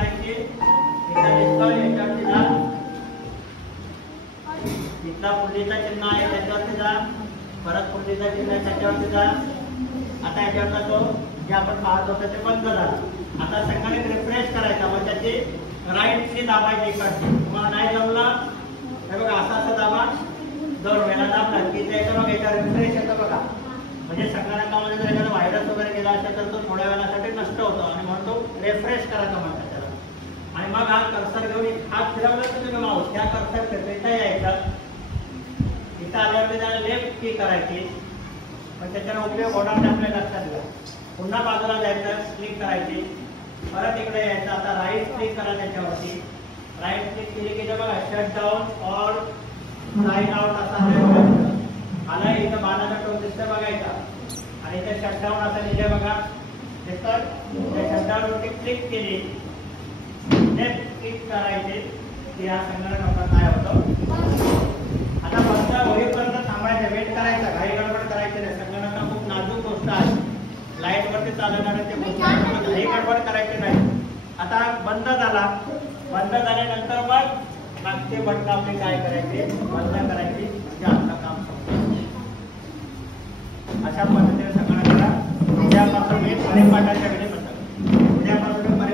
करायची, इथं दिसतोय याच्यावरती जा, इथला पुढीचा चिन्ह आहे त्याच्यावरती जा, परत पुढीचा चिन्ह आहे त्याच्यावरती जा. आता याच्यावरचा तो जे आपण पाहत होतो ते बंद झालं. आता संगणक रिफ्रेश करायचा, मग त्याची राईट की दाबायची इकडची. तुम्हाला नाही जमलं हे बघा असं असं दाबा, 2 वेळा दाबला की त्याचं बघा याचा रिफ्रेश येतो बघा. म्हणजे संगणकामध्ये जर एखादा व्हायरस वगैरे गेला असेल तर तो थोड्या वेळासाठी नष्ट होतो आणि म्हणून तो रिफ्रेश करायचा म्हणतात त्याला. आणि मग हा कर्सर घेऊन हात फिरवला तर तुम्ही माऊस त्या कर्सर फिरता यायचं. इथं आल्यावर त्याला लेफ्ट की करायची, पण त्याच्याने उपयोग होणार नाही आपल्या लक्षात घ्या. पुन्हा बाजूला जायचं, क्लिक करायची, परत इकडे यायचं. आता राईट क्लिक करा त्याच्यावरती. राईट क्लिक केली की बघा शट डाऊन और साइन आउट असा आला. इथं बाणाचा टोक दिसतं बघायचा आणि इथे शटडाऊन असं लिहिलं बघा दिसतं. त्या शटडाऊनवरती क्लिक केली, नेक्स्ट क्लिक करायचे की हा संगणक आपला काय होतं. आता बंद होईपर्यंत थांबायचं, वेट करायचा, घाई गडबड करायची नाही. संगणक खूप नाजूक गोष्ट आहे, लाईट वरती चालवणारे ते घाई गडबड करायची नाही. आता बंद झाला, बंद झाल्यानंतर मग मागचे बटन आपले काय करायचे, बंद करायचे, म्हणजे आपलं काम संपलं. अशा पद्धतीने संगणकाला उद्यापासून मी परिपाठाच्या